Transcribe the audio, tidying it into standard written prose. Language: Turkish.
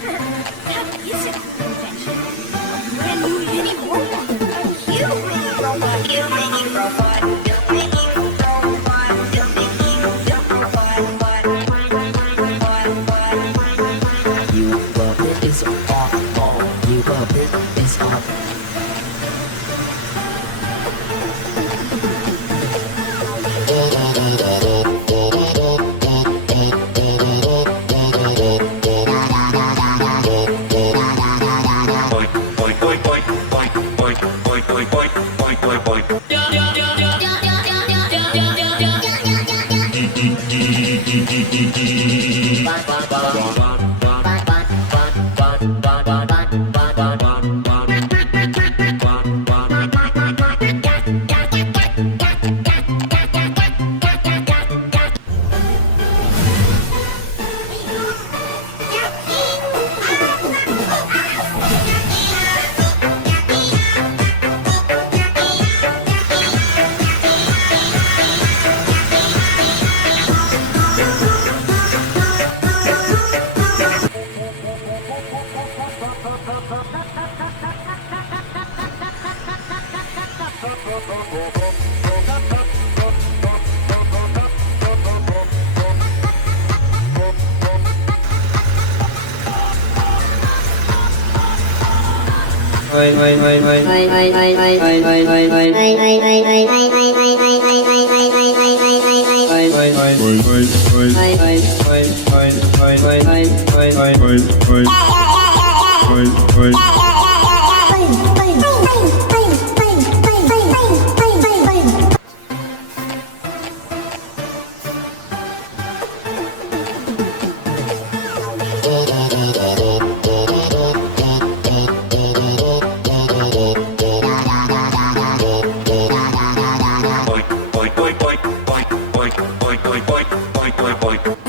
That is an invention. A brand new mini robot. A cute mini robot. You mini robot. You mini robot. You mini robot. You love it is awful. You love it is awful. Boy.